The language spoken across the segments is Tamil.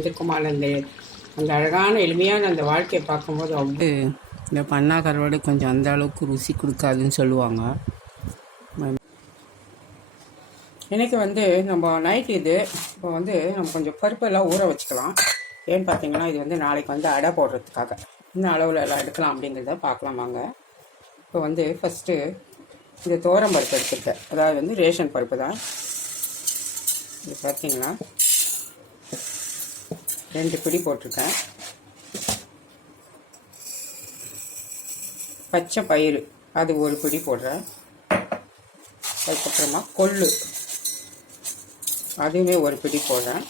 செந்தில்குமார் அந்த அழகான எளிமையான அந்த வாழ்க்கையை பார்க்கும்போது அவ்வளோ இந்த பண்ணா கருவாடு கொஞ்சம் அந்த அளவுக்கு ருசி கொடுக்காதுன்னு சொல்லுவாங்க. இன்றைக்கி நம்ம நைட் இது இப்போ நம்ம கொஞ்சம் பருப்பெல்லாம் ஊற வச்சுக்கலாம். ஏன்னு பார்த்தீங்கன்னா இது நாளைக்கு அடை போடுறதுக்காக இன்னும் அளவில் எல்லாம் எடுக்கலாம் அப்படிங்கிறத பார்க்கலாம் வாங்க. இப்போ ஃபஸ்ட்டு இந்த துவரம் பருப்பு எடுத்துருக்கேன், அதாவது ரேஷன் பருப்பு தான். இது பார்த்தீங்கன்னா 2 பிடி போட்டிருக்கேன். பச்சை பயிறு அது 1 பிடி போடுறேன். அதுக்கப்புறமா கொள்ளு அதுவுமே 1 பிடி போடுறேன்.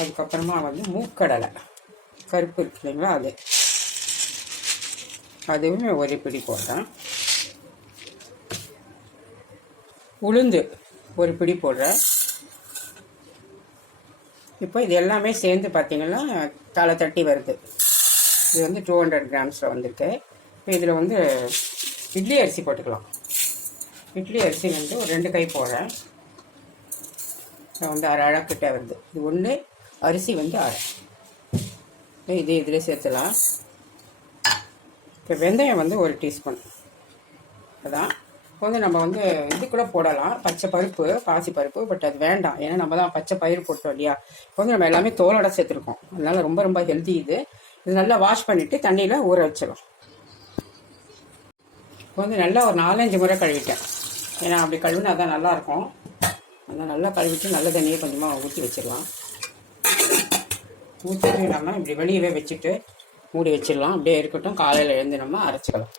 அதுக்கப்புறமா மூக்கடலை கருப்பு இருக்கு இல்லைங்களா, அதுவுமே 1 பிடி போடுறேன். உளுந்து 1 பிடி போடுறேன். இப்போ இது எல்லாமே சேர்ந்து பார்த்தீங்கன்னா தலை தட்டி வருது. இது 200 கிராம்ஸில் வந்திருக்கு. இப்போ இதில் இட்லி அரிசி போட்டுக்கலாம். இட்லி அரிசி ஒரு 2 கை போடுறேன். அரை அழகிட்ட வருது. இது 1 அரிசி அரை. இது இதில் சேர்த்துலாம். இப்போ வெந்தயம் 1 டீஸ்பூன். அதான் இப்போ நம்ம இது கூட போடலாம், பச்சை பருப்பு பாசி பருப்பு. பட் அது வேண்டாம், ஏன்னா நம்ம தான் பச்சை பயிறு போட்டோம் இல்லையா. இப்போ நம்ம எல்லாமே தோலோட சேர்த்துருக்கோம். அதனால ரொம்ப ரொம்ப ஹெல்தி. இது நல்லா வாஷ் பண்ணிவிட்டு தண்ணியில் ஊற வச்சிடலாம். இப்போ நல்லா ஒரு 4-5 முறை கழுவிட்டேன், ஏன்னா அப்படி கழுவினா தான் நல்லாயிருக்கும். அதை நல்லா கழுவிட்டு நல்ல தண்ணியை கொஞ்சமாக ஊற்றி வச்சிடலாம். ஊற்றிட்டு நம்ம இப்படி வெளியவே வச்சுட்டு மூடி வச்சிடலாம். அப்படியே இருக்கட்டும், காலையில் எழுந்து நம்ம அரைச்சிக்கலாம்.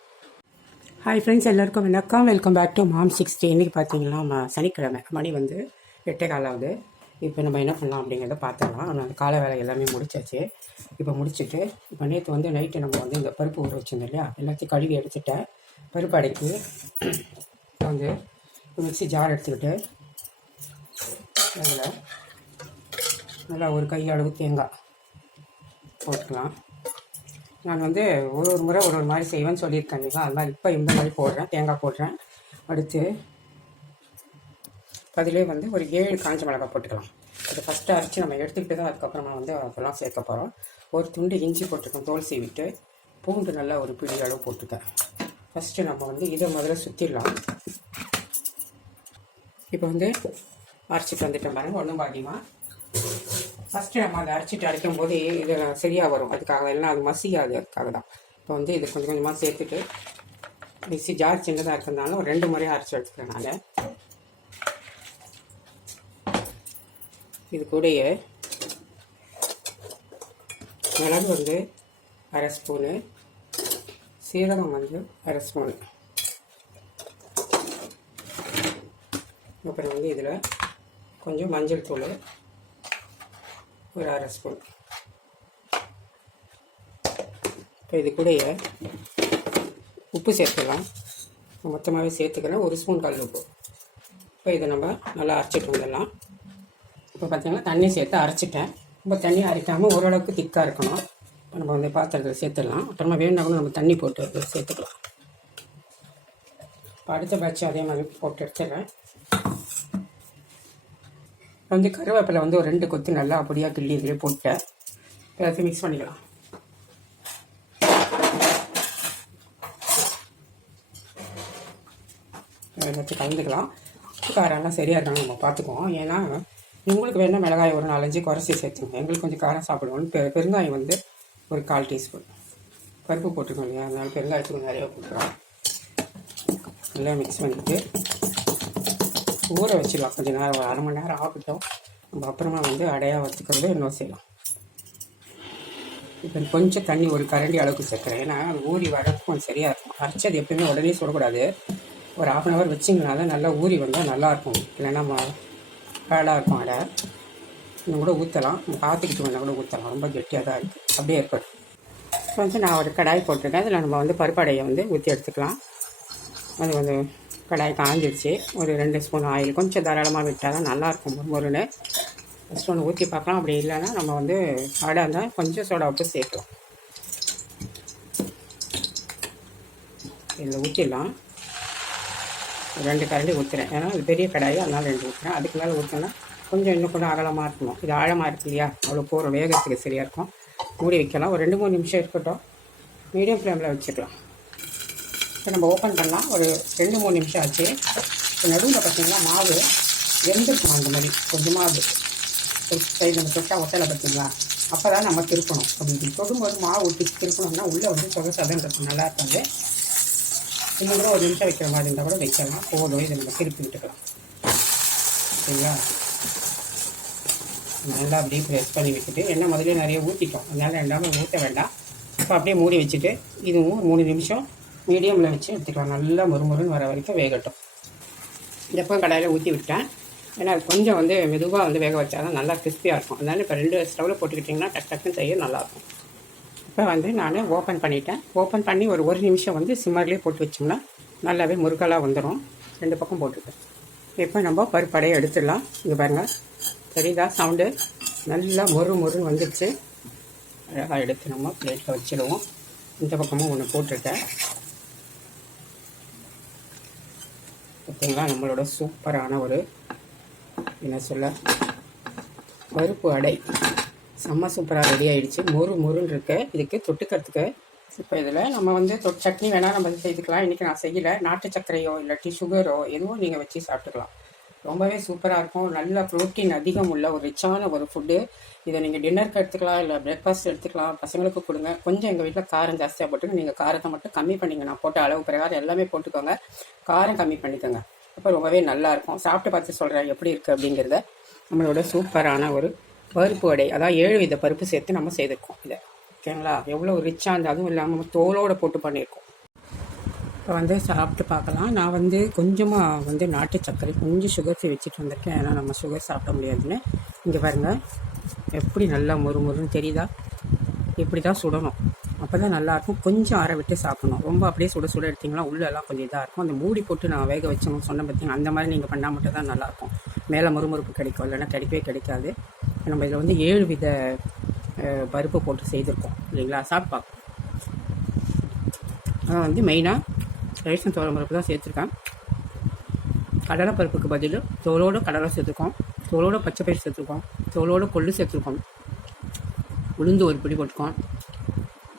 ஹாய் ஃப்ரெண்ட்ஸ், எல்லாருக்கும் வணக்கம். Welcome back to mom 60. இன்றைக்கி பார்த்தீங்கன்னா சனிக்கிழமை, மணி 8:15 ஆகுது. இப்போ நம்ம என்ன பண்ணலாம் அப்படிங்கிறத பார்த்துடலாம். நான் காலை வேலை எல்லாமே முடிச்சாச்சு. இப்போ முடிச்சுட்டு இப்போ நேற்று நைட்டு நம்ம இந்த பருப்பு ஊற வச்சுருந்தோம் இல்லையா, எல்லாத்தையும் கழுவி எடுத்துட்டேன். பருப்பு அடைக்கு மிக்ஸி ஜார் எடுத்துக்கிட்டு அதில் நல்லா 1 கை அளவு தேங்காய் போட்டுக்கலாம். நான் ஒரு முறை ஒரு மாதிரி செய்வேன்னு சொல்லியிருக்கேன் இல்லைங்களா, அது மாதிரி இப்போ இந்த மாதிரி போடுறேன், தேங்காய் போடுறேன். அடுத்து அதிலே ஒரு 7 காஞ்ச மிளகாய் போட்டுக்கலாம். அதை ஃபஸ்ட்டு அரைச்சி நம்ம எடுத்துக்கிட்டு தான் அதுக்கப்புறமா அதெல்லாம் சேர்க்க போகிறோம். ஒரு துண்டு இஞ்சி போட்டிருக்கேன், தோல் சீவிட்டு. பூண்டு நல்லா 1 பிடி அளவு போட்டிருக்கேன். ஃபஸ்ட்டு நம்ம இதை முதல்ல சுற்றிடலாம். இப்போ அரைச்சிட்டு வந்துட்டேன் பாருங்கள், ஒன்றும் பாதியமாக. ஃபஸ்ட்டு நம்ம அதை அரைக்கும் போது இது சரியாக வரும். அதுக்காக எல்லாம் அது மசியாது, அதுக்காக தான். இப்போ இது கொஞ்சம் கொஞ்சமாக சேர்த்துட்டு மிக்ஸி ஜார் சின்னதாக இருக்கிறதுனால ஒரு 2 முறையாக அரைச்சி எடுத்துக்கிறேன் நான். இது கூடயே மிளகு 1/2 ஸ்பூனு, சீரகம் 1/2 ஸ்பூனு, அப்புறம் இதில் கொஞ்சம் மஞ்சள் தூள் ஒரு 1/2 ஸ்பூன். இப்போ இது கூடயே உப்பு சேர்த்துக்கலாம். மொத்தமாகவே சேர்த்துக்கிறேன், 1 ஸ்பூன் கல் உப்பு. இப்போ இதை நம்ம நல்லா அரைச்சிட்டு வந்துடலாம். இப்போ பார்த்திங்கன்னா தண்ணி சேர்த்து அரைச்சிட்டேன். இப்போ தண்ணி அரைக்காமல் ஓரளவுக்கு திக்காக இருக்கணும். இப்போ நம்ம பாத்திரத்தில் சேர்த்துடலாம். அப்புறமா வேணுன்னா கூட நம்ம தண்ணி போட்டு சேர்த்துக்கலாம். இப்போ அடுத்த பேட்ச் அதே மாதிரி போட்டு எடுத்துடுறேன். கருவேப்பிலை ஒரு 2 கொத்து நல்லா அப்படியாக கிள்ளி இதிலே போட்டேன். எல்லாத்தையும் மிக்ஸ் பண்ணிக்கலாம். எல்லாத்தையும் கலந்துக்கலாம். காரம்லாம் சரியாக இருக்காங்க நம்ம பார்த்துக்குவோம். ஏன்னா உங்களுக்கு வேணால் மிளகாய் ஒரு 4-5 குறைச்சி சேர்த்துக்கோங்க. எங்களுக்கு கொஞ்சம் காரம் சாப்பிடுவோம். பெருங்காயம் 1 1/4 டீஸ்பூன். பருப்பு போட்டுக்கோங்க இல்லையா, அதனால பெருங்காயத்துக்கு நிறையா போட்டுக்கலாம். நல்லா மிக்ஸ் பண்ணிவிட்டு ஊற வச்சிடலாம். கொஞ்சம் நேரம், ஒரு 1/2 மணி நேரம் ஆகட்டும். நம்ம அப்புறமா அடையாக வச்சுக்கிறது இன்னும் செய்யலாம். இப்போ கொஞ்சம் தண்ணி 1 கரண்டி அளவுக்கு சேர்க்குறேன். ஏன்னா அது ஊறி வரதுக்கு கொஞ்சம் சரியாக இருக்கும். அரைச்சது எப்பயுமே உடனே சுடக்கூடாது. ஒரு 1/2 அன் ஹவர் வச்சிங்கனால நல்லா ஊறி வந்தால் நல்லாயிருக்கும். இல்லைன்னா பேடாக இருக்கும் அடை. இன்னும் கூட ஊற்றலாம், பார்த்துக்கிட்டு வந்தால் கூட ஊற்றலாம். ரொம்ப கெட்டியாக தான் இருக்குது, அப்படியே இருக்கட்டும். இப்போ நான் ஒரு கடாய் போட்டிருக்கேன். அதில் நம்ம பருப்பு அடையை ஊற்றி எடுத்துக்கலாம். அது கடாய் காஞ்சிடுச்சு. ஒரு 2 ஸ்பூன் ஆயில் கொஞ்சம் தாராளமாக விட்டால் தான் நல்லாயிருக்கும். முருன்னு ஃபஸ்ட்டு ஒன்று ஊற்றி பார்க்கலாம். அப்படி இல்லைன்னா நம்ம அடை இருந்தால் கொஞ்சம் சோடா உப்பு சேர்க்கலாம். இதில் ஊற்றிடலாம். 2 கரண்டி ஊற்றுறேன், ஏன்னா அது பெரிய கடாயி, அதனால் 2 ஊற்றுறேன். அதுக்கு மேலே ஊற்றினா கொஞ்சம் இன்னும் கொஞ்சம் அகலமாக இருக்கணும். இது ஆழமாக இருக்கு இல்லையா, அவ்வளோ போகிற வேகத்துக்கு சரியாக இருக்கும். மூடி வைக்கலாம். ஒரு 2-3 நிமிஷம் இருக்கட்டும். மீடியம் ஃப்ளேமில் வச்சுக்கலாம். இப்போ நம்ம ஓப்பன் பண்ணலாம். ஒரு 2-3 நிமிஷம் ஆச்சு. இப்போ நடுவில் பார்த்திங்கன்னா மாவு வெந்திருக்கணும். அந்த மாதிரி கொஞ்சமாக ஒரு சைடு நம்ம தொட்டா ஒட்டலை பார்த்திங்களா, அப்போ தான் நம்ம திருப்பணும். அப்படி தொடும்போது மாவு ஊற்றி திருப்பணும்னா உள்ளே வந்து சொகசதன்றது நல்லா இருக்காது. இன்னும் கூட ஒரு நிமிஷம் வைக்கிற மாதிரி இருந்தால் கூட வைக்கலாம். போதும். இதை நம்ம திருப்பி விட்டுக்கலாம். சரிங்களா, நல்லா அப்படியே ப்ரெஸ் பண்ணி வச்சுட்டு எண்ணெய் முதல்ல நிறைய ஊற்றிட்டோம், அதனால் ரெண்டாமல் ஊற்ற வேண்டாம். இப்போ அப்படியே மூடி வச்சுட்டு இதுவும் 3 நிமிஷம் மீடியமில் வச்சு எடுத்துக்கலாம். நல்லா முறுமுறுன்னு வர வரைக்கும் வேகட்டும். எப்போ கடாயில் ஊற்றி விட்டேன். ஏன்னா அது கொஞ்சம் வந்து மெதுவாக வந்து வேக வச்சா தான் நல்லா கிறிஸ்பியாக இருக்கும். அதனால் இப்போ 2 ஸ்டவ்வில் போட்டுக்கிட்டிங்கன்னா டக்குன்னு செய்ய நல்லாயிருக்கும். இப்போ வந்து நான் ஓப்பன் பண்ணிட்டேன். ஓப்பன் பண்ணி ஒரு நிமிஷம் வந்து சிம்மர்லேயே போட்டு வச்சோம்னா நல்லாவே முறுகலாக வந்துடும். 2 பக்கம் போட்டுருக்கேன். இப்போ நம்ம பருப்படையை எடுத்துடலாம். இங்கே பாருங்கள், சரிதா சவுண்டு, நல்லா மொறுன்னு வந்துடுச்சு. அழகாக எடுத்து நம்ம பிளேட்டில் வச்சுடுவோம். இந்த பக்கமும் ஒன்று போட்டுருக்கேன். பார்த்தீங்களா, நம்மளோட சூப்பரான ஒரு என்ன சொல்ல பருப்பு அடை செம்ம சூப்பராக ரெடி ஆகிடுச்சு. மொறுன்னு இருக்கு. இதுக்கு தொட்டுக்கிறதுக்கு இப்போ இதில் நம்ம வந்து சட்னி வேணால் நம்ம செய்துக்கலாம். இன்றைக்கி நான் செய்யலை. நாட்டு சர்க்கரையோ இல்லாட்டி சுகரோ எதுவும் நீங்கள் வச்சு சாப்பிட்டுக்கலாம். ரொம்பவே சூப்பராக இருக்கும். நல்ல ப்ரோட்டீன் அதிகம் உள்ள ஒரு ரிச்சான ஒரு ஃபுட்டு. இதை நீங்கள் டின்னருக்கு எடுத்துக்கலாம், இல்லை பிரேக்ஃபாஸ்ட் எடுத்துக்கலாம். பசங்களுக்கு கொடுங்க. கொஞ்சம் எங்கள் வீட்டில் காரம் ஜாஸ்தியாக போட்டுங்க. நீங்கள் காரத்தை மட்டும் கம்மி பண்ணிங்க. நான் போட்ட அளவு பிரகாரம் எல்லாமே போட்டுக்கோங்க. காரம் கம்மி பண்ணிக்கோங்க. அப்போ ரொம்பவே நல்லாயிருக்கும். சாப்பிட்டு பார்த்து சொல்கிறேன் எப்படி இருக்குது அப்படிங்கிறத. நம்மளோட சூப்பரான ஒரு பருப்பு வடை, அதாவது 7 வித பருப்பு சேர்த்து நம்ம செய்திருக்கோம். இதை ஓகேங்களா, எவ்வளோ ரிச்சாக இருந்தால் அதுவும் இல்லாமல் தோலோடு போட்டு பண்ணியிருக்கோம். இப்போ வந்து சாப்பிட்டு பார்க்கலாம். நான் வந்து கொஞ்சமாக வந்து நாட்டு சர்க்கரை கொஞ்சம் சுகர் வச்சுட்டு வந்திருக்கேன். ஏன்னா நம்ம சுகர் சாப்பிட முடியாதுன்னு. இங்கே பாருங்கள் எப்படி நல்லா மொறுன்னு தெரியுதா. இப்படி தான் சுடணும், அப்போ தான் நல்லாயிருக்கும். கொஞ்சம் ஆற விட்டு சாப்பிடணும். ரொம்ப அப்படியே சுட எடுத்திங்கன்னா உள்ளெல்லாம் கொஞ்சம் இதாக இருக்கும். அந்த மூடி போட்டு நான் வேக வச்சோம்னு சொன்ன பார்த்தீங்கன்னா, அந்த மாதிரி நீங்கள் பண்ணால் மட்டும் தான் நல்லாயிருக்கும். மேலே முறுமுறுப்பு கிடைக்கும், இல்லைன்னா கிடைக்காது. நம்ம இதில் வந்து 7 வித பருப்பு போட்டு செய்திருக்கோம் இல்லைங்களா. சாப்பிட்டு பார்ப்போம். வந்து மெயினாக ரேஷன் துவரம் பருப்பு தான் சேர்த்துருக்கேன். கடலை பருப்புக்கு பதில் தோலோடு கடலை சேர்த்துருக்கோம், தோலோடு பச்சை பயிர் சேர்த்துருக்கோம், தோலோடு கொள்ளு சேர்த்துருக்கோம், உளுந்து ஒரு பிடி போட்டுக்கோம்,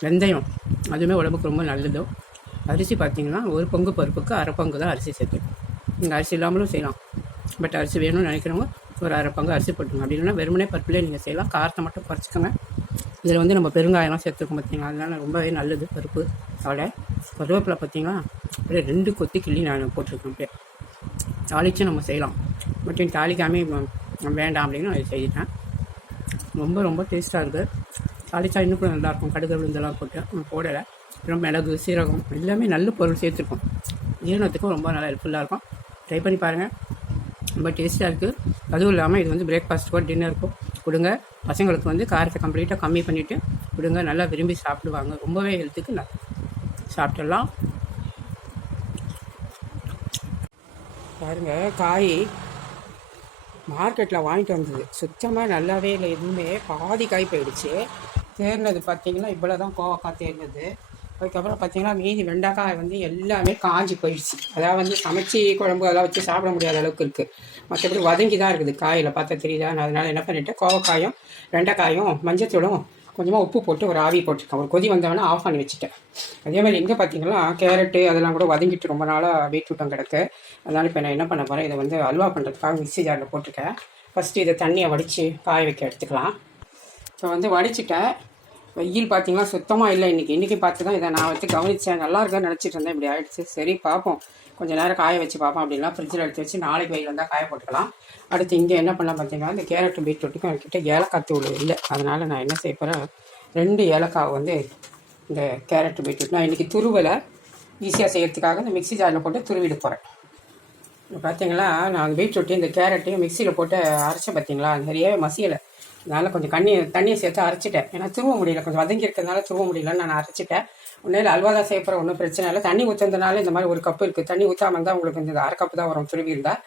வெந்தயம் அதுவுமே உடம்புக்கு ரொம்ப நல்லது. அரிசி பார்த்திங்கன்னா ஒரு பங்கு பருப்புக்கு அரை பங்கு தான் அரிசி சேர்த்துருக்கோம். நீங்கள் அரிசி இல்லாமலும் செய்யலாம். பட் அரிசி வேணும்னு நினைக்கிறவங்க ஒரு அரை பங்கு அரிசி போட்டுங்க. அப்படி இல்லைன்னா வெறுமனே பருப்புலேயே நீங்கள் செய்யலாம். காரத்தை மட்டும் குறைச்சிக்கோங்க. இதில் வந்து நம்ம பெருங்காயம்லாம் சேர்த்துருக்கோம் பார்த்திங்களா, அதனால் ரொம்பவே நல்லது பருப்பு. அதோட கருவேப்பிலை பார்த்திங்கன்னா அப்படியே 2 கொத்தி கிள்ளி நான் போட்டிருக்கேன். அப்படியே தாளித்து நம்ம செய்யலாம். பட் தாளிக்காமே வேண்டாம் அப்படின்னு நான் செய்துட்டேன். ரொம்ப டேஸ்ட்டாக இருக்குது. தாளிச்சா இன்னும் கூட நல்லாயிருக்கும். கடுகு விழுந்தெல்லாம் போட்டு போடலை. அப்புறம் மிளகு சீரகம் எல்லாமே நல்ல பொருள் சேர்த்துருக்கோம். ஜீரணத்துக்கும் ரொம்ப நல்லா ஹெல்ப்ஃபுல்லாக இருக்கும். ட்ரை பண்ணி பாருங்கள். ரொம்ப டேஸ்ட்டாக இருக்குது. அதுவும் இல்லாமல் இது வந்து பிரேக்ஃபாஸ்ட்டுக்கோ டின்னருக்கோ கொடுங்க. பசங்களுக்கு வந்து காரத்தை கம்ப்ளீட்டாக கம்மி பண்ணிவிட்டு கொடுங்க. நல்லா விரும்பி சாப்பிடுவாங்க. ரொம்பவே ஹெல்த்துக்கு நல்லா சாப்பிட்டுடலாம். பாருங்கள், காய் மார்க்கெட்டில் வாங்கிட்டு வந்தது சுத்தமாக நல்லாவே இல்லை. எதுவுமே பாதி காய் போயிடுச்சு. தேர்னது பார்த்திங்கன்னா இவ்வளோ தான் கோவக்காய் தேர்னது. அதுக்கப்புறம் பார்த்திங்கன்னா மீதி வெண்டைக்காய் வந்து எல்லாமே காஞ்சி போயிடுச்சு. அதாவது வந்து சமைச்சி குழம்பு அதெல்லாம் வச்சு சாப்பிட முடியாத அளவுக்கு இருக்குது. மற்றபடி வதங்கி தான் இருக்குது. காயில் பார்த்தா தெரியுதா. நான் அதனால் என்ன பண்ணிவிட்டேன், கோவக்காயும் வெண்டைக்காயும் மஞ்சத்தூளும் கொஞ்சமாக உப்பு போட்டு ஒரு ஆவி போட்டிருக்கேன். ஒரு கொதி வந்தவொடனே ஆஃப் பண்ணி வச்சுட்டேன். அதே மாதிரி இங்கே பார்த்திங்கன்னா கேரட்டு அதெல்லாம் கூட வதங்கிட்டு ரொம்ப நாளாக பீட்ரூட்டும் கிடக்கு. அதனால் இப்போ நான் என்ன பண்ண போகிறேன், இதை வந்து அல்வா பண்ணுறதுக்காக மிக்ஸி ஜாரில் போட்டிருக்கேன். ஃபஸ்ட்டு இதை தண்ணியை வடித்து காய வைக்க எடுத்துக்கலாம். இப்போ வந்து வடிச்சிட்டேன். வெயில் பார்த்திங்கன்னா சுத்தமாக இல்லை இன்றைக்கி பார்த்து தான் இதை நான் வந்து கவனித்தேன். நல்லா இருக்கான்னு நினச்சிட்டு இருந்தேன். இப்படி ஆகிடுச்சு. சரி பார்ப்போம், கொஞ்சம் நேரம் காய வச்சு பார்ப்போம். அப்படின்னா ஃப்ரிட்ஜில் எடுத்து வச்சு நாளைக்கு வெயில் வந்தால் காய போட்டுக்கலாம். அடுத்து இங்கே என்ன பண்ணலாம் பார்த்திங்கன்னா, இந்த கேரட்டு பீட்ரூட்டுக்கும் என்கிட்ட ஏலக்காய் தூள் இல்லை. அதனால் நான் என்ன செய்ய போகிறேன், 2 ஏலக்காய் வந்து இந்த கேரட்டு பீட்ரூட் நான் இன்றைக்கி துருவலை ஈஸியாக செய்யறதுக்காக இந்த மிக்ஸி ஜாரில் போட்டு துருவிட போகிறேன். பார்த்தீங்களா, நான் பீட்ரூட்டையும் இந்த கேரட்டையும் மிக்சியில் போட்டு அரைச்சேன். பார்த்தீங்களா, நிறையவே மசியலை. அதனால் கொஞ்சம் தண்ணியை சேர்த்து அரைச்சிட்டேன். ஏன்னா துருவ முடியல, கொஞ்சம் வதங்கி இருக்கிறதுனால துருவ முடியலன்னு நான் அரைச்சிட்டேன். ஒன்றும் அல்வா தான் செய்ய போகிறேன், ஒன்றும் பிரச்சனை இல்லை. தண்ணி ஊற்றுறதுனால இந்த மாதிரி 1 கப்பு இருக்குது. தண்ணி ஊற்றாமல் இருந்தால் உங்களுக்கு இந்த அரை கப்பு தான் வரும் துருவி இருந்தால்.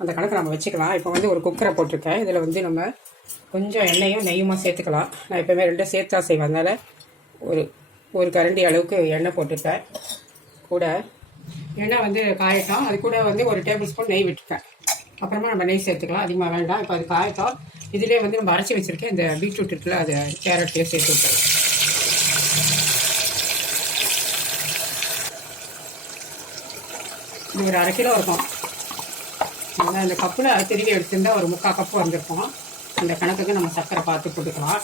அந்த கணக்கு நம்ம வச்சுக்கலாம். இப்போ வந்து ஒரு குக்கரை போட்டிருக்கேன். இதில் வந்து நம்ம கொஞ்சம் எண்ணெயும் நெய்யுமா சேர்த்துக்கலாம். நான் எப்போவுமே 2 சேர்த்தா செய்வேன். அதனால் ஒரு கரண்டி அளவுக்கு எண்ணெய் போட்டுருக்கேன். கூட எண்ணெய் வந்து காயட்டும். அது கூட வந்து 1 டேபிள் ஸ்பூன் நெய் விட்டுருக்கேன். அப்புறமா நம்ம நெய் சேர்த்துக்கலாம், அதிகமாக வேண்டாம். இப்போ அது காயட்டும். இதிலே வந்து நம்ம அரைச்சி வச்சுருக்கேன் இந்த பீட்ரூட் இருக்குல்ல, அது கேரட்லேயே சேர்த்து விட்டுறோம். இது ஒரு 1/2 கிலோ இருக்கும். அந்த கப்பில் திருவி எடுத்துருந்தா ஒரு 3/4 கப்பு வந்திருக்கும். அந்த கணக்குக்கு நம்ம சர்க்கரை பார்த்து போட்டுக்கலாம்.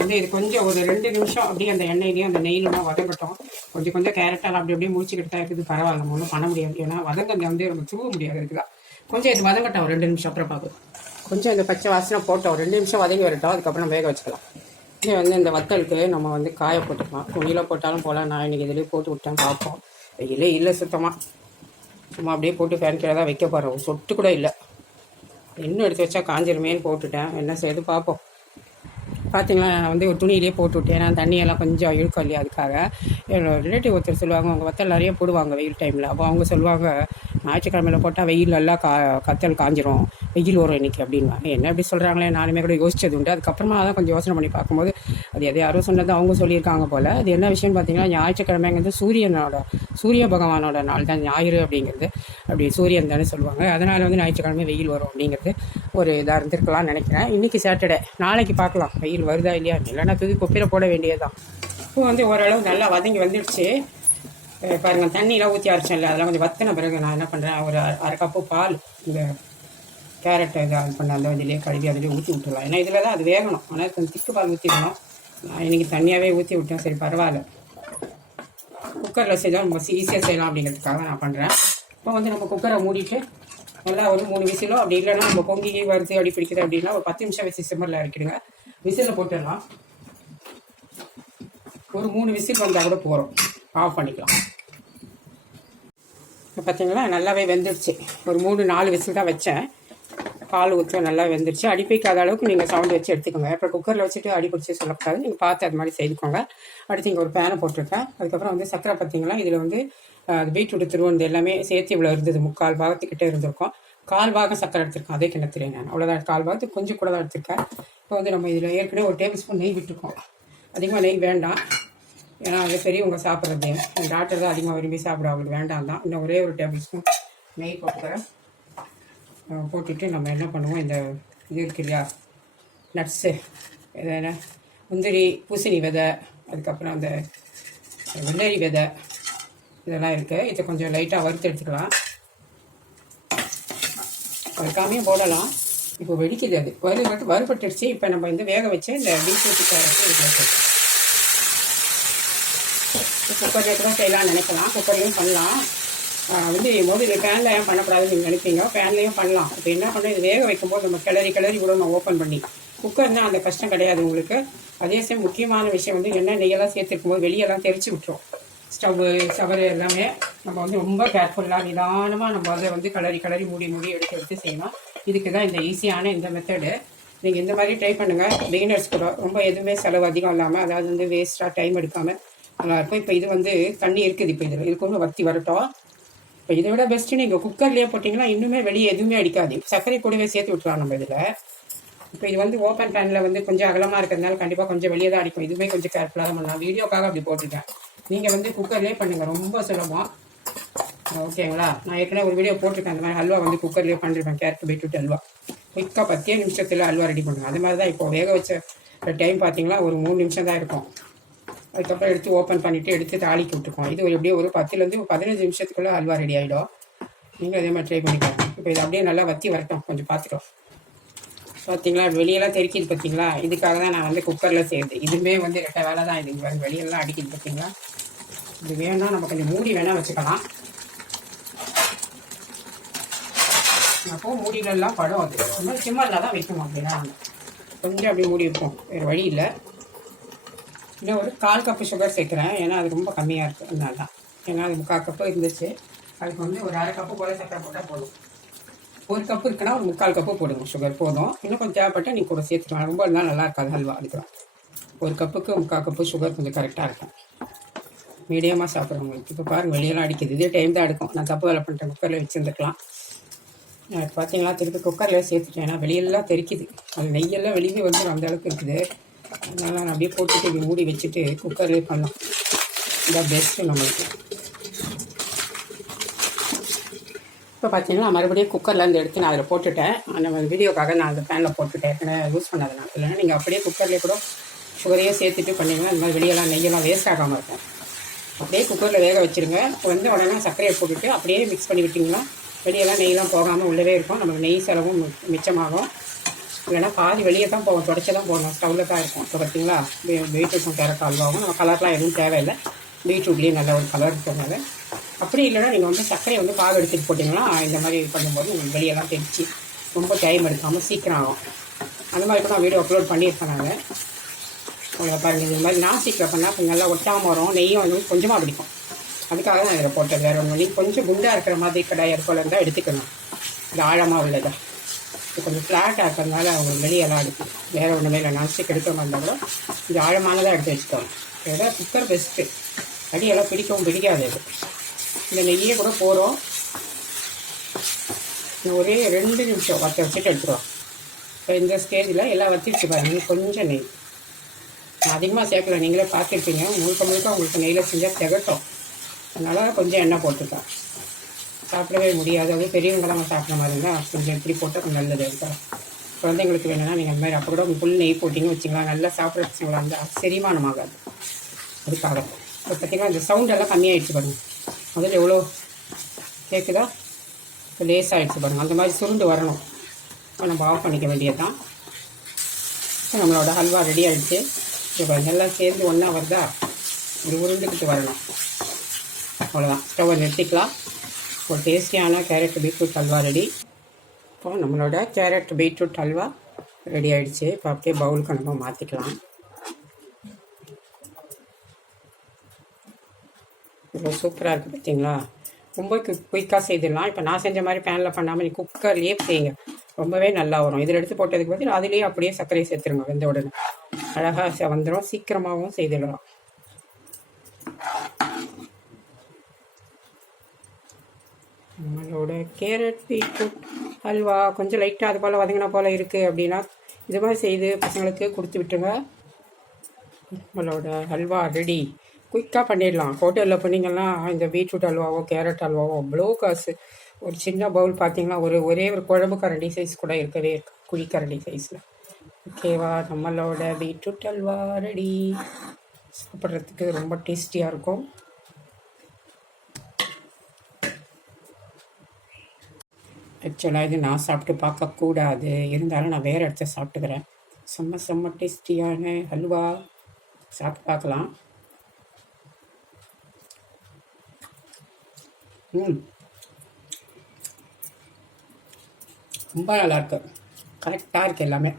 வந்து இது கொஞ்சம் ஒரு 2 நிமிஷம் அப்படியே அந்த எண்ணெயிலையும் அந்த நெய்யிலும் வதங்கட்டும். கொஞ்சம் கேரட்டால் அப்படி அப்படியே முடிச்சுக்கிட்டு தான் இருக்குது. பரவாயில்ல, நம்ம ஒன்றும் பண்ண முடியாது. ஏன்னா வதங்க வந்து நம்ம தூவ முடியாது இருக்குதா. கொஞ்சம் இது வதங்கட்டும் ஒரு 2 நிமிஷம், அப்புறம் பார்க்கலாம். கொஞ்சம் இந்த பச்சை வாசனை போட்டோம், 2 நிமிஷம் வதங்கி வரட்டும். அதுக்கப்புறம் வேக வச்சுக்கலாம். இது வந்து இந்த வத்தலுக்கு நம்ம வந்து காய போட்டுக்கலாம். துணியில் போட்டாலும் போகலாம். நான் இன்றைக்கி இதிலே போட்டு விட்டேன், பார்ப்போம். வெயிலே இல்லை சுத்தமாக. சும்மா அப்படியே போட்டு ஃபேன் கீழே தான் வைக்க போகிறோம். சொட்டு கூட இல்லை. இன்னும் எடுத்து வச்சா காஞ்சிருமேன்னு போட்டுட்டேன். என்ன செய்யுது பார்ப்போம். பார்த்தீங்களா, நான் வந்து ஒரு துணியிலே போட்டு விட்டேன். ஏன்னா தண்ணியெல்லாம் கொஞ்சம் இழுக்கும் இல்லையா, அதுக்காக. என்னோட ரிலேட்டிவ் ஒருத்தர் சொல்லுவாங்க, அவங்க வத்தல் நிறைய போடுவாங்க வெயில் டைமில். அப்போ அவங்க சொல்லுவாங்க, ஞாயிற்றுக்கிழமையில் போட்டால் வெயில் எல்லாம் கத்தல் காஞ்சிரும், வெயில் வரும் இன்றைக்கி அப்படின்வாங்க. என்ன எப்படி சொல்கிறாங்களே, நானுமே கூட யோசிச்சது உண்டு. அதுக்கப்புறமா தான் கொஞ்சம் யோசனை பண்ணி பார்க்கும்போது அது எதை யாரும் சொன்னது அவங்க சொல்லியிருக்காங்க போல். அது என்ன விஷயம்னு பார்த்தீங்கன்னா, ஞாயிற்றுக்கிழமைங்கிறது சூரிய பகவானோட நாள் தான் ஞாயிறு அப்படிங்கிறது. அப்படி சூரியன் தானே சொல்லுவாங்க. அதனால் வந்து ஞாயிற்றுக்கிழமை வெயில் வரும் அப்படிங்கிறது ஒரு இதாக இருந்திருக்கலாம்னு நினைக்கிறேன். இன்றைக்கி சாட்டர்டே, நாளைக்கு பார்க்கலாம் வெயில் வருதா இல்லையா. இல்லைன்னா தூக்கி குப்பையில் போட வேண்டியதுதான். இப்போ வந்து ஓரளவு நல்லா வதங்கி வந்துடுச்சு பாருங்கள். தண்ணியெலாம் ஊற்றி அரைச்சேன் இல்லை, அதெல்லாம் கொஞ்சம் வத்தின பிறகு நான் என்ன பண்ணுறேன், ஒரு 1/2 கப்பு பால் இந்த கேரட்டை இது ஆட் பண்ண அந்த இதிலே கழுவி அதிலே ஊற்றி விட்டுடலாம். ஏன்னா இதில் தான் அது வேகணும். ஆனால் கொஞ்சம் திக்கு பால் ஊற்றிடணும். நான் இன்றைக்கி தனியாகவே ஊற்றி விட்டேன். சரி பரவாயில்ல, குக்கரில் செய்தால் நம்ம ஈஸியாக செய்யலாம் அப்படிங்கிறதுக்காக நான் பண்ணுறேன். இப்போ வந்து நம்ம குக்கரை மூடிட்டு நல்லா ஒரு 3 விசிலோ, அப்படி இல்லைன்னா நம்ம பொங்கி வருது அடி பிடிக்குது அப்படின்னா ஒரு 10 நிமிஷம் வச்சு சிம்மரில் இறக்கிடுங்க. விசிலில் போட்டுடலாம். ஒரு 3 விசில் வந்தால் கூட போகிறோம், ஆஃப் பண்ணிக்கலாம். இப்போ பார்த்தீங்களா நல்லாவே வெந்துடுச்சு. ஒரு 3-4 விசில் தான் வச்சேன். பால் ஊற்ற நல்லா வெந்துருச்சு. அடி பிடிக்காத அளவுக்கு நீங்கள் சவுண்டு வச்சு எடுத்துக்கோங்க. அப்புறம் குக்கரில் வச்சுட்டு அடி பிடிச்சி சொல்லக்கூடாது. நீங்கள் பார்த்து அது மாதிரி செய்துக்கோங்க. அடுத்து இங்கே ஒரு பேனை போட்டிருக்கேன். அதுக்கப்புறம் வந்து சக்கரை பார்த்தீங்களா, இதில் வந்து பீட்ரூட் திருவண்டு எல்லாமே சேர்த்து இவ்வளோ இருந்தது. 3/4 பாகத்துக்கிட்டே இருந்திருக்கும். 1/4 பாகம் சக்கரை எடுத்திருக்கேன். அதே கிணத்துலேயே நான் அவ்வளோதான், 1/4 பாகத்துக்கு கொஞ்சம் கூட தான் எடுத்திருக்கேன். இப்போ வந்து நம்ம இதில் ஏற்கனவே ஒரு டேபிள் ஸ்பூன் நெய் விட்டுருக்கோம். அதிகமாக நெய் வேண்டாம், ஏன்னா அது பெரியவங்க சாப்பிட்றது. டாக்டர் தான் அதிகமாக விரும்பி சாப்பிட, அவங்களுக்கு வேண்டாம் தான். இன்னும் ஒரே ஒரு டேபிள் ஸ்பூன் நெய் போட்டுக்கிறேன். போட்டுட்டு நம்ம என்ன பண்ணுவோம், இந்த இது இருக்கு இல்லையா, நட்ஸு, எதனா முந்திரி, பூசணி விதை, அதுக்கப்புறம் அந்த வெள்ளரி விதை, இதெல்லாம் இருக்குது. இதை கொஞ்சம் லைட்டாக வறுத்து எடுத்துக்கலாம். வறுக்காமையும் போடலாம். இப்போ வெடிக்குது, அது வறுபட்டுடுச்சு. இப்போ நம்ம வந்து வேக வச்சு இந்த பீட்ரூட் கேரட்டு இதில் போட்டு குக்கரில் கூட செய்யலாம்னு நினைக்கலாம். குக்கர்லேயும் பண்ணலாம். வந்து மொபைல் ஃபேனில் ஏன் பண்ணக்கூடாதுன்னு நீங்கள் நினைப்பீங்க, ஃபேன்லேயும் பண்ணலாம். இப்போ என்ன பண்ண, இது வேக வைக்கும்போது நம்ம கிளறி விடணும் ஓப்பன் பண்ணி. குக்கர்னால் அந்த கஷ்டம் கிடையாது உங்களுக்கு. அதே சமயம் முக்கியமான விஷயம் வந்து எண்ணெய் நெய்யெல்லாம் சேர்த்துருக்கும் போது வெளியெல்லாம் தெரிச்சு விட்டுரும். சவரு எல்லாமே நம்ம வந்து ரொம்ப கேர்ஃபுல்லாக நிதானமாக நம்ம அதை வந்து கிளறி மூடி எடுத்து செய்யணும். இதுக்கு தான் இந்த ஈஸியான இந்த மெத்தடு. நீங்கள் இந்த மாதிரி ட்ரை பண்ணுங்கள். பிகினர்ஸ் கூட ரொம்ப எதுவுமே செலவு அதிகம் இல்லாமல், அதாவது வந்து வேஸ்ட்டாக டைம் எடுக்காமல் நல்லாயிருக்கும். இப்போ இது வந்து தண்ணி இருக்குது. இப்போ இதில் இதுக்கு ஒன்று வற்றி வரட்டும். இப்போ இதை விட பெஸ்ட்டு நீங்கள் குக்கர்லேயே போட்டிங்கன்னா இன்னுமே வெளியே எதுவுமே அடிக்காது. சர்க்கரை கூடவே சேர்த்து விட்டுலாம் நம்ம இதில். இப்போ இது வந்து ஓப்பன் பேனில் வந்து கொஞ்சம் அகலமாக இருக்கிறதுனால கண்டிப்பாக கொஞ்சம் வெளியே தான் அடிக்கும். இதுவுமே கொஞ்சம் கேர்ஃபுல்லாக தான் பண்ணலாம். வீடியோக்காக அப்படி போட்டிருக்கேன். நீங்கள் வந்து குக்கர்லேயே பண்ணுங்கள், ரொம்ப சுலபம். ஓகேங்களா. நான் ஏற்கனவே ஒரு வீடியோ போட்டிருக்கேன், அந்த மாதிரி ஹல்வா வந்து குக்கர்லேயே பண்ணிருப்பேன். கேரட் பீட்ரூட் ஹல்வா குயிக்காக 10 நிமிஷத்தில் ஹல்வா ரெடி பண்ணுவேன். அது மாதிரி தான் இப்போ வேக வச்ச டைம் பார்த்தீங்களா, ஒரு 3 நிமிஷம் தான் இருக்கும். அதுக்கப்புறம் எடுத்து ஓப்பன் பண்ணிவிட்டு எடுத்து தாளிக்கு விட்டுருக்கோம். இது எப்படியும் ஒரு 10லேருந்து 15 நிமிஷத்துக்குள்ளே ஹல்வா ரெடி ஆகிடும். நீங்கள் அதே மாதிரி ட்ரை பண்ணிக்கலாம். இப்போ இது அப்படியே நல்லா வற்றி வரட்டும், கொஞ்சம் பார்த்துட்டோம். பார்த்தீங்களா வெளியெல்லாம் தெரிக்கிது பார்த்தீங்களா. இதுக்காக தான் நான் வந்து குக்கரில் செய்யுது. இதுவுமே வந்து 2 வேலை தான். இது வெளியெல்லாம் அடிக்குது பார்த்தீங்களா. இது வேணால் நம்ம கொஞ்சம் மூடி வேணால் வச்சுக்கலாம். அப்போ மூடிலெல்லாம் படம் அது ரொம்ப சிம்மரில் தான் வைக்கணும். அப்படின்னா கொஞ்சம் அப்படியே மூடி வைப்போம், வேறு வழி இல்லை. இன்னும் ஒரு 1/4 கப்பு சுகர் சேர்க்குறேன், ஏன்னா அது ரொம்ப கம்மியாக இருக்குது. அதனால தான். ஏன்னா அது 3/4 கப்பு இருந்துச்சு. அதுக்கு வந்து ஒரு 1/2 கப்பு போல் சக்கரை போட்டால் போதும். 1 கப்பு இருக்குன்னா ஒரு 3/4 கப்பு போடுங்க, சுகர் போதும். இன்னும் கொஞ்சம் தேவைப்பட்டால் நீங்கள் கூட சேர்த்துக்கலாம். ரொம்ப இருந்தால் நல்லா இருக்காது ஹல்வா. அதுக்குலாம் 1 கப்புக்கு 3/4 கப்பு சுகர் கொஞ்சம் கரெக்டாக இருக்கும், மீடியமாக சாப்பிட்றவங்களுக்கு. இப்போ பாருங்கள் வெளியெல்லாம் அடிக்குது. இதே டைம் தான் எடுக்கும். நான் தப்பு வேலை பண்ணிட்டேன், குக்கரில் வச்சுருந்துக்கலாம். பார்த்தீங்களா திருப்பி குக்கரில் சேர்த்துட்டேன். ஏன்னா வெளியெல்லாம் தெரிக்குது, அது நெய்யெல்லாம் வெளியே வந்து அந்த அளவுக்கு இருக்குது. அதனால் நான் அப்படியே போட்டுட்டு இப்படி மூடி வச்சுட்டு குக்கர்லேயே பண்ணலாம். இதான் பெஸ்ட்டு நம்மளுக்கு. இப்போ பார்த்தீங்கன்னா மறுபடியும் குக்கர்லேருந்து எடுத்து நான் அதில் போட்டுட்டேன். அந்த வீடியோக்காக நான் அந்த பேனில் போட்டுட்டேன், ஏற்கனவே யூஸ் பண்ணதுனால. இல்லைன்னா நீங்கள் அப்படியே குக்கர்லேயே கூட சுகரையே சேர்த்துட்டு பண்ணிங்கன்னா இந்த மாதிரி வெளியெல்லாம் நெய்யெல்லாம் வேஸ்ட் ஆகாமல் இருக்கும். அப்படியே குக்கரில் வேக வச்சுருங்க. வெந்த உடனே சர்க்கரையை போட்டுட்டு அப்படியே மிக்ஸ் பண்ணி விட்டிங்கன்னா வெளியெல்லாம் நெய்யெல்லாம் போகாமல் உள்ளவே இருக்கும். நமக்கு நெய் செலவும் மிச்சமாகும். இல்லைன்னா பாதி வெளியே தான் போகும், தொடச்சி தான் போகணும், ஸ்டவ்வில் தான் இருக்கும். இப்போ பார்த்தீங்களா பீட்ரூட்டும் கேரட் அல்வாவும் நம்ம கலர்லாம் எதுவும் தேவையில்லை. பீட்ரூட்லேயும் நல்ல ஒரு கலர் இருக்கிறதுனால. அப்படி இல்லைன்னா நீங்கள் வந்து சர்க்கரையை வந்து பாகு எடுத்துகிட்டு போட்டிங்கன்னா இந்த மாதிரி பண்ணும்போது உங்களுக்கு வெளியெல்லாம் தெரிச்சு ரொம்ப டைம் எடுக்காமல் சீக்கிரம் ஆகும். அந்த மாதிரி கூட நான் வீடியோ அப்லோட் பண்ணியிருப்பேன். நாங்கள் அவ்வளோ பாருங்கள், இது மாதிரி நாசிக்கில் பண்ணால் கொஞ்சம் நல்லா ஒட்டாமல் வரும், நெய்யும் வந்து கொஞ்சமாக பிடிக்கும். அதுக்காக நான் இதில் போட்டது. வேறு ஒன்று நீங்கள் கொஞ்சம் குண்டாக இருக்கிற மாதிரி கடாய் போல் இருந்தால் எடுத்துக்கணும். இது ஆழமாக உள்ளதா இது கொஞ்சம் ஃப்ளாட்டாக இருக்கிறதுனால அவங்க வெளியெல்லாம் எடுக்கும். வேறு ஒன்றுமே இல்லை, நான்ஸ்டிக் எடுக்கிற மாதிரி இருந்தால் கூட இது ஆழமானதாக எடுத்து வச்சுக்கோங்க. இதோட குக்கர் பெஸ்ட்டு, அடியெல்லாம் பிடிக்கவும் பிடிக்காது. இது இந்த நெய்யே கூட போகிறோம். ஒரே 2 நிமிஷம் வற்ற வச்சுட்டு எடுத்துருவோம். இப்போ இந்த ஸ்டேஜில் எல்லாம் வற்றிச்சு பாருங்கள். கொஞ்சம் நெய் நான் அதிகமாக சேர்க்கல, நீங்களே பார்த்துருப்பீங்க. முழுக்க உங்களுக்கு நெய்யில் செஞ்சால் திகட்டும். அதனால் கொஞ்சம் எண்ணெய் போட்டுருக்கேன். சாப்பிடவே முடியாது, அது பெரியவங்களாம் சாப்பிட்ற மாதிரி இருந்தால் கொஞ்சம் இப்படி போட்டால் கொஞ்சம் நல்லது இருக்கும். குழந்தைங்களுக்கு வேணும்னா நீங்கள் அந்த மாதிரி அப்போ கூட ஃபுல் நெய் போட்டிங்க வச்சிங்களா, நல்லா சாப்பிட்ற வச்சிங்களா இருந்தால் செரிமானம் ஆகாது. அதுக்காக இப்போ பார்த்திங்கன்னா இந்த சவுண்டெல்லாம் கம்மியாகிடுச்சு பாருங்கள். முதல்ல எவ்வளோ கேட்குதா, இப்போ லேஸாகிடுச்சு பாருங்கள். அந்த மாதிரி சுருண்டு வரணும். இப்போ நம்ம ஆஃப் பண்ணிக்க வேண்டியது தான். இப்போ நம்மளோட ஹல்வா ரெடி ஆகிடுச்சு. இப்போ எல்லாம் சேர்ந்து ஒன்றா வருதா, ஒரு உருண்டுக்கிட்டு வரணும். அவ்வளோதான், ஸ்டவ்வை நிறுத்திக்கலாம். ஒரு டேஸ்டியான கேரட் பீட்ரூட் ஹல்வா ரெடி. இப்போ நம்மளோட கேரட் பீட்ரூட் ஹல்வா ரெடி ஆகிடுச்சு. இப்போ அப்படியே பவுலுக்கு நம்ம மாற்றிக்கலாம். ரொம்ப சூப்பராக இருக்குது பார்த்தீங்களா. ரொம்ப குயிக்காக செய்திடலாம். இப்போ நான் செஞ்ச மாதிரி பேனில் பண்ணாமல் நீ குக்கர்லேயே செய்யுங்க, ரொம்பவே நல்லா வரும். இதில் எடுத்து போட்டதுக்கு பதில் அதுலேயே அப்படியே சர்க்கரையை சேர்த்துருங்க. வெந்த உடனே அழகாக வந்துடும், சீக்கிரமாகவும் செய்திடலாம். நம்மளோட கேரட் பீட்ரூட் ஹல்வா கொஞ்சம் லைட்டாக அது போல் வதங்கினா போல் இருக்குது அப்படின்னா இது மாதிரி செய்து பசங்களுக்கு கொடுத்து விட்டுருங்க. நம்மளோட ஹல்வா ரெடி. குயிக்காக பண்ணிடலாம். ஹோட்டலில் பண்ணிங்கன்னா இந்த பீட்ரூட் ஹல்வாவோ கேரட் ஹல்வாவோ அவ்வளோ காசு. ஒரு சின்ன பவுல் பார்த்தீங்கன்னா ஒரே ஒரு குழம்பு கரண்டி சைஸ் கூட இருக்கவே இருக்கு, குழிக்கரண்டி சைஸில். ஓகேவா, நம்மளோட பீட்ரூட் ஹல்வா ரெடி. சாப்பிட்றதுக்கு ரொம்ப டேஸ்டியாக இருக்கும். ஆக்சுவலாக இது நான் சாப்பிட்டு பார்க்கக்கூடாது, இருந்தாலும் நான் வேறு இடத்த சாப்பிட்டுக்கிறேன். செம்ம டேஸ்டியான ஹல்வா, சாப்பிட்டு பார்க்கலாம். ரொம்ப நல்லாயிருக்கு, கரெக்டாக இருக்குது எல்லாமே.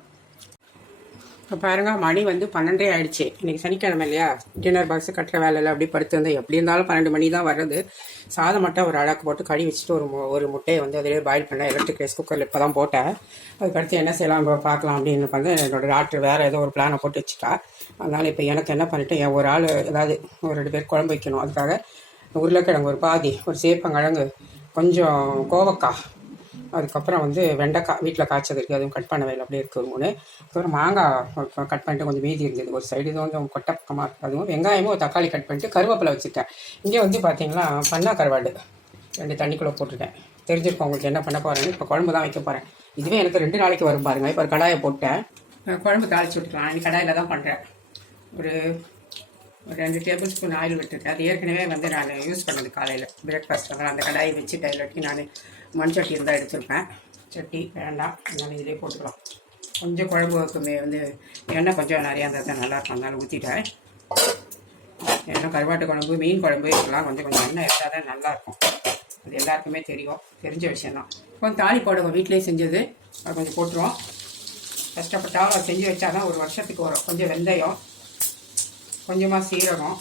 இப்போ பாருங்கள், மணி வந்து 12 ஆகிடுச்சு. இன்றைக்கி சனிக்கிழமை இல்லையா, டின்னர் பாக்ஸு கட்டுற வேலையில் அப்படி படுத்து வந்து எப்படி இருந்தாலும் 12 மணி தான் வர்றது. சாதம் மட்டும் ஒரு அழகு போட்டு கறி வச்சுட்டு ஒரு முட்டையை வந்து அதிலே பாயில் பண்ணேன். எலக்ட்ரிக் ரைஸ் குக்கரில் இப்போ தான் போட்டேன். அதுக்கடுத்து என்ன செய்யலாம் பார்க்கலாம் அப்படின்னு வந்து என்னோடய டாக்டர் வேறு ஏதோ ஒரு பிளானை போட்டு வச்சுட்டா. அதனால் இப்போ எனக்கு என்ன பண்ணிவிட்டேன், ஒரு ஆள் ஏதாவது ஒரு 2 பேர் குழம்பு வைக்கணும். அதுக்காக உருளைக்கிழங்கு ஒரு பாதி, ஒரு சேப்பங்கிழங்கு, கொஞ்சம் கோவக்காய், அதுக்கப்புறம் வந்து வெண்டைக்காய் வீட்டில் காய்ச்சது இருக்குது, அதுவும் கட் பண்ண வேலை அப்படியே இருக்குது 3. அப்புறம் மாங்காய் கட் பண்ணிட்டு கொஞ்சம் மீதி இருந்தது ஒரு சைடு, இது கொஞ்சம் கொட்டை பக்கமாக இருக்குது. அதுவும் வெங்காயமும் ஒரு தக்காளி கட் பண்ணிட்டு கருவேப்பிலை வச்சுட்டேன். இங்கே வந்து பார்த்தீங்கன்னா பண்ணா கருவாடு 2 தண்ணிக்குள்ளே போட்டுட்டேன். தெரிஞ்சிருக்கோம் உங்களுக்கு என்ன பண்ண போகிறேன்னு. இப்போ குழம்பு தான் வைக்க போகிறேன். இதுவே எனக்கு 2 நாளைக்கு வரும் பாருங்கள். இப்போ ஒரு கடாயை போட்டேன், குழம்பு தாளிச்சு விட்டுக்கலாம். இந்த கடாயில் தான் பண்ணுறேன். ஒரு 2 டேபிள் ஸ்பூன் ஆயில் விட்டுருக்கேன். அது ஏற்கனவே வந்து நான் யூஸ் பண்ணது காலையில் பிரேக்ஃபாஸ்ட்டில். அந்த கடாயை வச்சுட்டேன், இல்லாட்டி நான் மண் சட்டி இருந்தால் எடுத்துருப்பேன். சட்டி வேண்டாம், அதனால் இதிலே போட்டுக்கலாம். கொஞ்சம் குழம்பு வைக்குமே வந்து எண்ணெய் கொஞ்சம் நிறையா இருந்தால் தான் நல்லாயிருக்கும், அதனால் ஊற்றிட்டேன். ஏன்னா கருவாட்டு குழம்பு, மீன் குழம்பு இதெல்லாம் கொஞ்சம் எண்ணெய் எடுத்தால் தான் நல்லாயிருக்கும். அது எல்லாருக்குமே தெரிஞ்ச விஷயந்தான். கொஞ்சம் தாலி போடுவோம், வீட்டிலே செஞ்சது, அது கொஞ்சம் போட்டுருவோம். கஷ்டப்பட்டால் செஞ்சு வச்சா தான் ஒரு வருஷத்துக்கு வரும். கொஞ்சம் வெந்தயம், கொஞ்சமாக சீரகம்,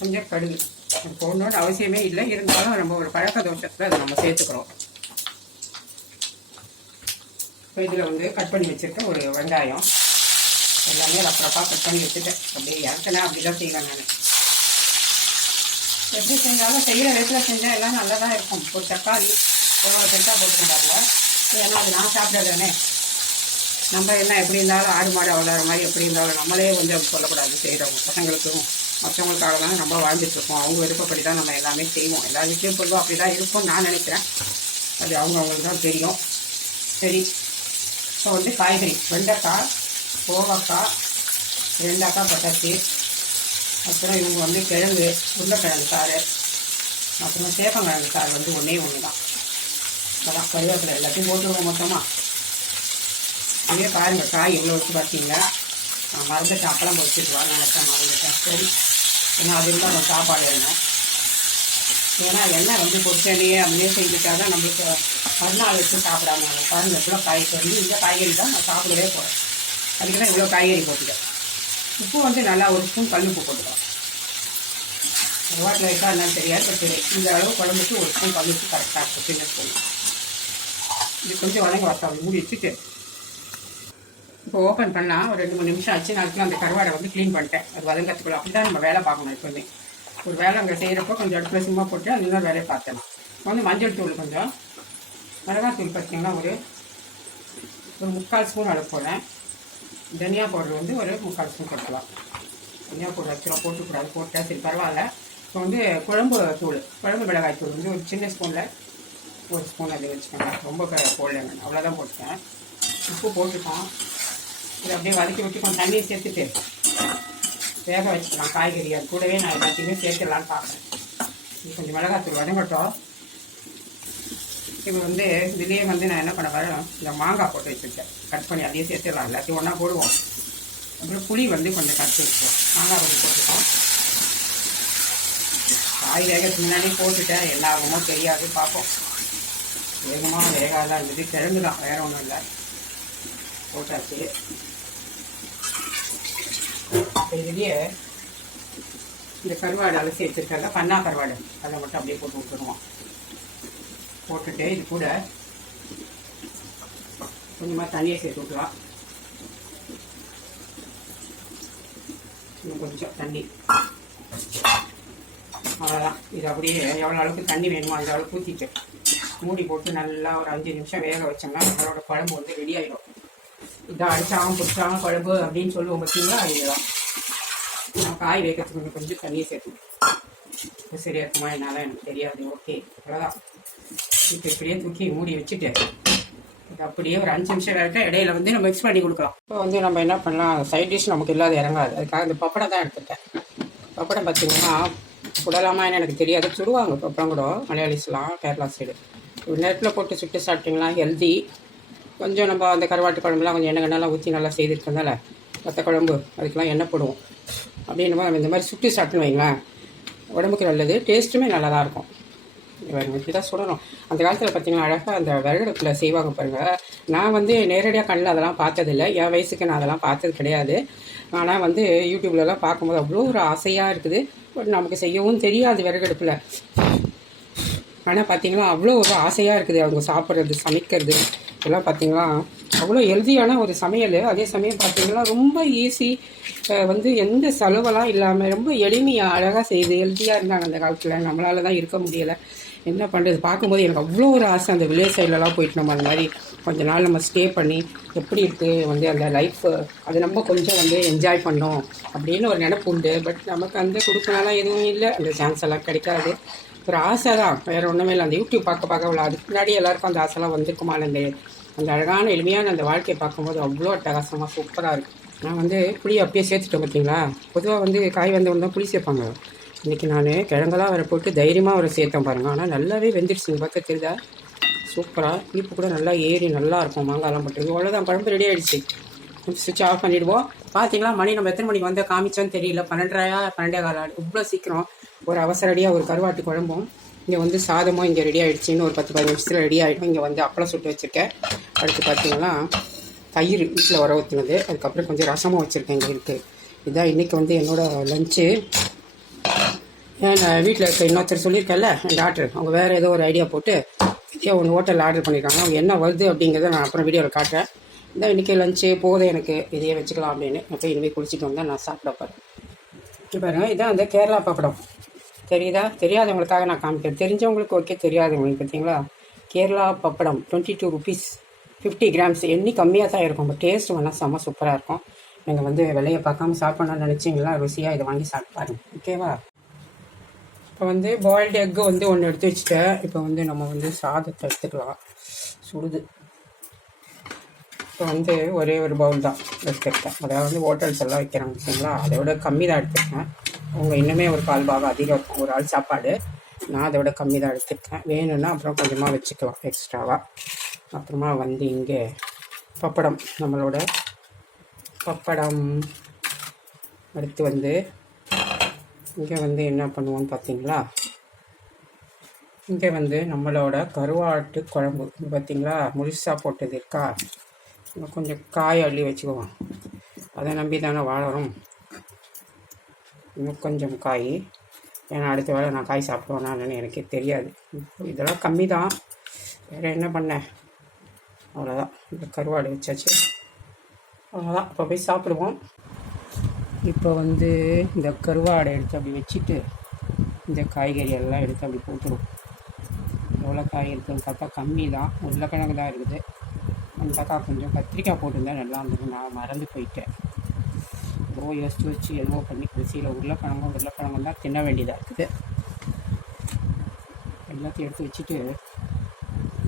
கொஞ்சம் கடுகு. அது போடணுன்னு அவசியமே இல்லை, இருந்தாலும் நம்ம ஒரு பழக்க தோட்டத்தில் அதை நம்ம சேர்த்துக்கிறோம். இப்போ இதில் வந்து கட் பண்ணி வச்சுருக்கேன் ஒரு வெங்காயம், எல்லாமே ரப்பரப்பாக கட் பண்ணி வச்சுட்டேன். அப்படியே இறக்குனா அப்படி தான் செய்வேன் நான். எப்படி செஞ்சாலும் செய்கிற விதத்தில் செஞ்சால் எல்லாம் நல்லா தான் இருக்கும். ஒரு தக்காளி எவ்வளோ பெருசாக போட்டுருந்தாங்க, ஏன்னா அது நான் சாப்பிட்றதானே. நம்ம என்ன எப்படி இருந்தாலும் ஆடு மாடு வளர்கிற மாதிரி எப்படி இருந்தாலும் நம்மளே கொஞ்சம் சொல்லக்கூடாது செய்கிறவங்க பசங்களுக்கும் மற்றவங்களுக்காக தானே நம்ம வாழ்ந்துட்டுருக்கோம். அவங்க விருப்பப்படி தான் நம்ம எல்லாமே செய்வோம். எல்லா வீட்லேயும் பொதுவாக அப்படி தான் இருக்கும்னு நான் நினைக்கிறேன். அது அவங்களுக்கு தான் தெரியும். சரி, இப்போ வந்து காய்கறி வெண்டைக்காய், கோவக்காய், 2 அக்காய் பட்டாச்சு. அப்புறம் இவங்க வந்து கிழங்கு, உருளைக்கிழங்கு சாறு, அப்புறம் சேப்பங்கிழங்கு சாறு வந்து ஒன்று தான். அதான் கருவேப்பிலை எல்லாத்தையும் போட்டுருவோம் மொத்தமாக. இதே பாருங்கள் காய் எவ்வளோ வச்சு பார்த்தீங்களா. நான் மறந்துட்டேன், அப்பளம் வச்சுட்டுவா நினச்சேன், மறந்துட்டேன். சரி, ஏன்னா அது இருந்தால் நம்ம சாப்பாடு வேணும். ஏன்னா எண்ணெய் வந்து பொறிச்சடியே அப்படியே செஞ்சுட்டா தான் நம்மளுக்கு மறுநாள் வச்சு சாப்பிடாம பாருங்கள். இவ்வளோ காய்க்கு வந்து இந்த காய்கறி தான் நான் சாப்பிடவே போகிறேன். அதுக்கு தான் இவ்வளோ காய்கறி போட்டுட்டேன். உப்பு வந்து நல்லா ஒரு ஸ்பூன் கல் உப்பு போட்டுக்கலாம். வாட்டில் இருக்கா என்னன்னு தெரியாது, பட் இந்த அளவு குழம்புக்கு ஒரு ஸ்பூன் கல் உப்பு கரெக்டாக இருக்கும். சின்ன ஸ்பூன். இது கொஞ்சம் வதங்க வச்சாங்க, மூடி வச்சுட்டு இப்போ ஓப்பன் பண்ணால் ஒரு 2-3 நிமிஷம் ஆச்சு. நாளைக்கு அந்த கருவாடை வந்து க்ளீன் பண்ணிட்டேன். அது வதங்கிறதுக்குள்ள அப்படி தான் நம்ம வேலை பார்க்கணும். எப்போவுமே ஒரு வேலை அங்கே செய்கிறப்போ கொஞ்சம் அடுப்பில் சும்மா போட்டு அது இன்னொரு வேலையை பார்த்தேன். வந்து மஞ்சள் தூள் கொஞ்சம், மிளகாத்தூள் பார்த்தீங்கன்னா ஒரு 3/4 ஸ்பூன் அளவு போடுறேன். தனியா பவுடர் வந்து ஒரு 3/4 ஸ்பூன் போட்டுக்கலாம். தனியா பவுடர் வச்சுலாம் போட்டுக்கூடாது, போட்டால் சரி பரவாயில்ல. இப்போ வந்து குழம்பு தூள், குழம்பு மிளகாய் தூள் வந்து ஒரு சின்ன ஸ்பூனில் 1 ஸ்பூன் அது வச்சுக்கோங்க. ரொம்ப போடலைங்க, அவ்வளோதான் போட்டுட்டேன். உப்பு போட்டுட்டோம். இது அப்படியே வதக்கி விட்டு கொஞ்சம் தண்ணியை சேர்த்துட்டு வேக வச்சுக்கலாம் காய்கறி. அது கூடவே நான் எல்லாத்தையுமே சேர்த்துடலான்னு பார்க்குறேன். இது கொஞ்சம் மிளகாத்தூள் வதங்கட்டும். இப்போ வந்து இதுலேயே வந்து நான் என்ன பண்ண வரேன், இந்த மாங்காய் போட்டு வச்சுருக்கேன், கட் பண்ணி அதையே சேர்த்துடலாம். எல்லாத்தையும் ஒன்றா போடுவோம். அப்புறம் புளி வந்து கொஞ்சம் கட் வச்சுப்போம். மாங்காய் கொஞ்சம் போட்டுப்போம். காய் வேகத்துக்கு முன்னாடி போட்டுட்டேன், என்ன ஆகுமோ தெரியாது, பார்ப்போம். வேகமாக வேகாதான் இருந்தது, கிழங்கு தான், வேறு ஒன்றும் இல்லை. போட்டாச்சு. இதுலேயே இந்த கருவாடு அலசி வச்சுருக்காங்க, பண்ணா கருவாடு, அதை மட்டும் அப்படியே போட்டு விட்டுருவோம். போட்டுட்டு இது கூட கொஞ்சமாக தண்ணியை சேர்த்து விட்டுலாம். இன்னும் கொஞ்சம் தண்ணி, அவ்வளோதான். இது அப்படியே எவ்வளோ அளவுக்கு தண்ணி வேணுமோ அந்த அளவுக்கு ஊற்றிட்டு மூடி போட்டு நல்லா ஒரு 5 நிமிஷம் வேக வச்சோம்னா நம்மளோட குழம்பு வந்து ரெடி ஆகிடும். இதான் அடிச்சாலும் பிடிச்சாலும் குழம்பு அப்படின்னு சொல்லுவோம் பார்த்தீங்களா, இதுதான். நான் காய் வேகிறதுக்கு கொஞ்சம் தண்ணியை சேர்த்து சரியா இருக்குமா என்னால் எனக்கு தெரியாது. ஓகே, அவ்வளோதான். இப்போ இப்படியே தூக்கி மூடி வச்சுட்டு இது அப்படியே ஒரு 5 நிமிஷம் வேக இடையில வந்து நம்ம மிக்ஸ் பண்ணி கொடுக்கலாம். இப்போ வந்து நம்ம என்ன பண்ணலாம், சைட் டிஷ் நமக்கு இல்லாத இறங்காது. அதுக்காக இந்த பப்படம் தான் எடுத்துட்டேன். பப்படம் பார்த்தீங்கன்னா சுடலாமான்னு எனக்கு தெரியாது, சுடுவாங்க பப்படம் கூட மலையாளிஸ்லாம், கேரளா சைடு. நெருப்பில் போட்டு சுட்டு சாப்பிட்டிங்களா ஹெல்தி. கொஞ்சம் நம்ம அந்த கருவாட்டு குழம்புலாம் கொஞ்சம் எண்ணெய் கண்ணெல்லாம் ஊற்றி நல்லா செய்திருக்கனால மற்ற குழம்பு அதுக்கெலாம் எண்ணெய் போடுவோம். அப்படின்ற நம்ம இந்த மாதிரி சுட்டு சாப்பிட்டு வைங்களேன், உடம்புக்கு நல்லது, டேஸ்ட்டுமே நல்லா தான் இருக்கும். இப்படி தான் சுடணும். அந்த காலத்தில் பார்த்திங்கன்னா அழகாக அந்த விறகுடுப்பில் செய்வாங்க பாருங்கள். நான் வந்து நேரடியாக கண்ணில் அதெல்லாம் பார்த்ததில்லை, என் வயசுக்கு நான் அதெல்லாம் பார்த்தது கிடையாது. ஆனால் வந்து யூடியூப்லலாம் பார்க்கும்போது அவ்வளோ ஒரு ஆசையாக இருக்குது. பட் நமக்கு செய்யவும் தெரியாது விறகுடுப்பில். ஆனால் பார்த்திங்களா அவ்வளோ ஒரு ஆசையாக இருக்குது அவங்க சாப்பிட்றது, சமைக்கிறது எல்லாம். பார்த்திங்களா அவ்வளோ ஹெல்தியான ஒரு சமையல். அதே சமயம் பார்த்திங்கன்னா ரொம்ப ஈஸி, வந்து எந்த செலவெல்லாம் இல்லாமல் ரொம்ப எளிமையாக அழகாக செய்து ஹெல்த்தியாக இருந்தாங்க அந்த காலத்தில். நம்மளால தான் இருக்க முடியலை, என்ன பண்ணுறது. பார்க்கும்போது எனக்கு அவ்வளோ ஒரு ஆசை, அந்த வில்லேஜ் சைட்லலாம் போயிட்டு நம்ம அந்த மாதிரி கொஞ்ச நாள் நம்ம ஸ்டே பண்ணி எப்படி இருக்குது வந்து அந்த லைஃப், அது நம்ம கொஞ்சம் வந்து என்ஜாய் பண்ணோம் அப்படின்னு ஒரு நினைப்பு உண்டு. பட் நமக்கு அந்த கொடுக்கனாலாம் எதுவும் இல்லை, அந்த சான்ஸ் எல்லாம் கிடைக்காது. ஒரு ஆசை தான், வேறு ஒன்றுமே இல்லை. அந்த யூடியூப் பார்க்க அவ்வளோ, அதுக்கு முன்னாடி எல்லாருக்கும் அந்த ஆசைலாம் வந்திருக்குமான அந்த அழகான எளிமையான அந்த வாழ்க்கையை பார்க்கும்போது அவ்வளோ அட்டகாசமாக சூப்பராக இருக்குது. நான் வந்து புளி அப்படியே சேர்த்துட்டேன் பார்த்தீங்களா. பொதுவாக வந்து காய் வந்தவொன்னு தான் புளி சேர்ப்பாங்க. இன்றைக்கி நான் கிழங்கெல்லாம் வர போட்டு தைரியமாக வர சேர்த்தேன் பாருங்கள். ஆனால் நல்லாவே வெந்துடுச்சுங்க, பார்க்க தெரியுதா, சூப்பராக. இனிப்பு கூட நல்லா ஏறி நல்லா இருக்கும் மாங்காய்லாம் போட்டு. அவ்வளோதான், குழம்பு ரெடி ஆகிடுச்சு. சுவிட்ச் ஆஃப் பண்ணிவிடுவோம். பார்த்தீங்களா மணி நம்ம எத்தனை மணிக்கு வந்து காமிச்சோன்னு தெரியல, 12:30 இவ்வளோ சீக்கிரம். ஒரு அவசரடியாக ஒரு கருவாட்டு குழம்பும், இங்கே வந்து சாதமும் இங்கே ரெடி ஆகிடுச்சின்னு ஒரு 10-15 நிமிஷத்தில் ரெடி ஆகிடும். இங்கே வந்து அப்பளம் சுட்டு வச்சுருக்கேன். அடுத்து பார்த்தீங்கன்னா தயிர் வீட்டில் வர ஊற்றுனது, அதுக்கப்புறம் கொஞ்சம் ரசமும் வச்சுருக்கேன் இங்கே இருக்குது. இதுதான் இன்றைக்கி வந்து என்னோடய லஞ்சு. நான் வீட்டில் இருக்க இன்னொருத்தர் சொல்லியிருக்கேன்ல என் டாக்டர், அவங்க வேறு ஏதோ ஒரு ஐடியா போட்டு இதே ஒன்று ஹோட்டலில் ஆர்டர் பண்ணியிருக்காங்க. அவங்க என்ன வருது அப்படிங்கிறத நான் அப்புறம் வீடியோவில் காட்டுறேன். இதான் இன்றைக்கி லஞ்சு போதும் எனக்கு, இதையே வச்சுக்கலாம் அப்படின்னு. அப்போ இனிமேல் குளிச்சுட்டு வந்தால் நான் சாப்பிட போகிறேன். இப்போ பாருங்கள், இதான் அந்த கேரளா பப்படம் தெரியுதா, தெரியாதவங்களுக்காக நான் காமிக்கிறேன். தெரிஞ்சவங்களுக்கு ஓகே, தெரியாதவங்களுக்கு பார்த்தீங்களா கேரளா பப்படம் 22 rupees 50 grams. எண்ணி கம்மியாக தான் இருக்கும், பட் டேஸ்ட் வேணால் செம்ம சூப்பராக இருக்கும். நீங்கள் வந்து விலையை பார்க்காம சாப்பிட்ணுன்னு நினச்சிங்களா, ருசியாக இதை வாங்கி சாப்பிட்டு பாருங்க. ஓகேவா? இப்போ வந்து பாயில்டு எக்கு வந்து ஒன்று எடுத்து வச்சுட்டேன். இப்போ வந்து நம்ம வந்து சாதத்தை எடுத்துக்கலாம். சுடுது. இப்போ வந்து ஒரே ஒரு பவுல் தான் எடுத்துருக்கேன். அதாவது ஹோட்டல்ஸ் எல்லாம் வைக்கிறாங்க பார்த்தீங்களா, அதை விட கம்மி தான் எடுத்துருக்கேன். அவங்க இன்னுமே ஒரு 1/4 பாகம் அதிகம் இருக்கும் ஒரு ஆள் சாப்பாடு. நான் அதை விட கம்மி தான் எடுத்துருக்கேன். வேணும்னா அப்புறம் கொஞ்சமாக வச்சுக்கலாம் எக்ஸ்ட்ராவாக. அப்புறமா வந்து இங்கே பப்படம், நம்மளோட பப்படம். அடுத்து வந்து இங்கே வந்து என்ன பண்ணுவோன்னு பார்த்தீங்களா, இங்கே வந்து நம்மளோட கருவாட்டு குழம்பு பார்த்தீங்களா, முழுசாக போட்டது இருக்கா. இன்னும் கொஞ்சம் காய் அள்ளி வச்சுக்குவோம், அதை நம்பி தானே வாழறோம். இன்னும் கொஞ்சம் காய், ஏன்னா அடுத்த வேளை நான் காய் சாப்பிடுவேனான்னு எனக்கே தெரியாது. இதெல்லாம் கம்மி தான், வேறு என்ன பண்ணேன், அவ்வளோதான். இந்த கருவாடு வச்சாச்சு, அவ்வளோதான். இப்போ போய் சாப்பிடுவோம். இப்போ வந்து இந்த கருவாடை எடுத்து அப்படி வச்சுட்டு இந்த காய்கறி எல்லாம் எடுத்து அப்படி போட்டுருவோம். எவ்வளோ காய் இருக்குதுன்னு பார்த்தா கம்மி தான், உருளைக்கிழங்கு தான் இருக்குது. வெண்டைக்காய் கொஞ்சம், கத்திரிக்காய் போட்டிருந்தேன் நல்லா இருந்தது, நான் மறந்து போயிட்டேன். ஏதோ யோசிச்சு வச்சு எதுவோ பண்ணி கடைசியில் உருளைக்கிழங்கும் தான் தின்ன வேண்டியதாக இருக்குது. எல்லாத்தையும் எடுத்து வச்சுட்டு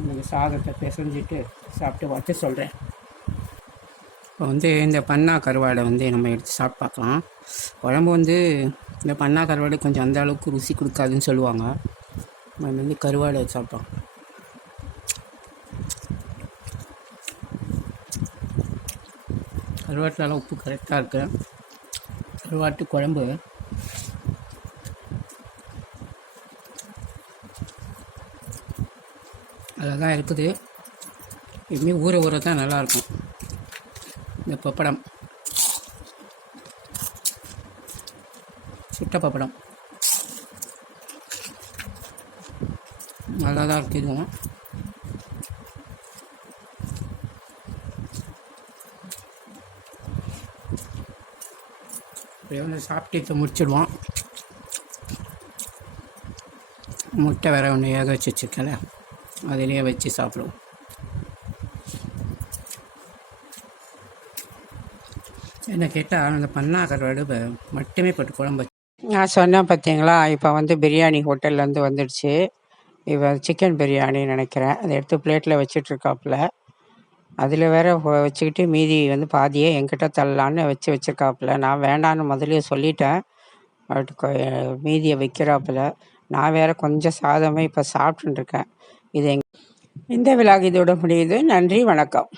இந்த சாதத்தை பிசைஞ்சிட்டு சாப்பிட்டு பார்த்து சொல்கிறேன். இப்போ வந்து இந்த பன்னா கருவாடை வந்து நம்ம எடுத்து சாப்பிட்டு பார்க்கலாம். குழம்பு வந்து இந்த பன்னா கருவாடு கொஞ்சம் அந்த அளவுக்கு ருசி கொடுக்காதுன்னு சொல்லுவாங்க. நம்ம வந்து கருவாடை சாப்பிட்டோம். கருவாட்டிலலாம் உப்பு கரெக்டாக இருக்குது. கருவாட்டு குழம்பு அதில் தான் இருக்குது. இதுவுமே ஊற தான் நல்லாயிருக்கும். இந்த பப்படம், சுட்ட பப்படம் நல்லா தான் இருக்குது. இதுவும் அப்படியே வந்து சாப்பிட்டு இப்போ முடிச்சிடுவோம். முட்டை வேறு ஒன்று ஏக வச்சு வச்சுருக்கல, அதிலேயே வச்சு சாப்பிடுவோம். என்ன கேட்டால் அந்த பன்னா கருவாடு மட்டுமே போட்டு குழம்பு நான் சொன்னேன் பார்த்தீங்களா. இப்போ வந்து பிரியாணி ஹோட்டல்லேருந்து வந்துடுச்சு. இப்போ சிக்கன் பிரியாணி நினைக்கிறேன். அதை எடுத்து பிளேட்டில் வச்சிட்ருக்காப்புல. அதில் வேற வச்சுக்கிட்டு மீதி வந்து பாதியே என்கிட்ட தள்ளலான்னு வச்சுருக்காப்புல. நான் வேண்டான்னு முதலே சொல்லிட்டேன். மீதியை வைக்கிறாப்புல. நான் வேற கொஞ்சம் சாதமே இப்போ சாப்பிட்டுருக்கேன். இது இந்த விழாக்கு இதோட முடியுது. நன்றி, வணக்கம்.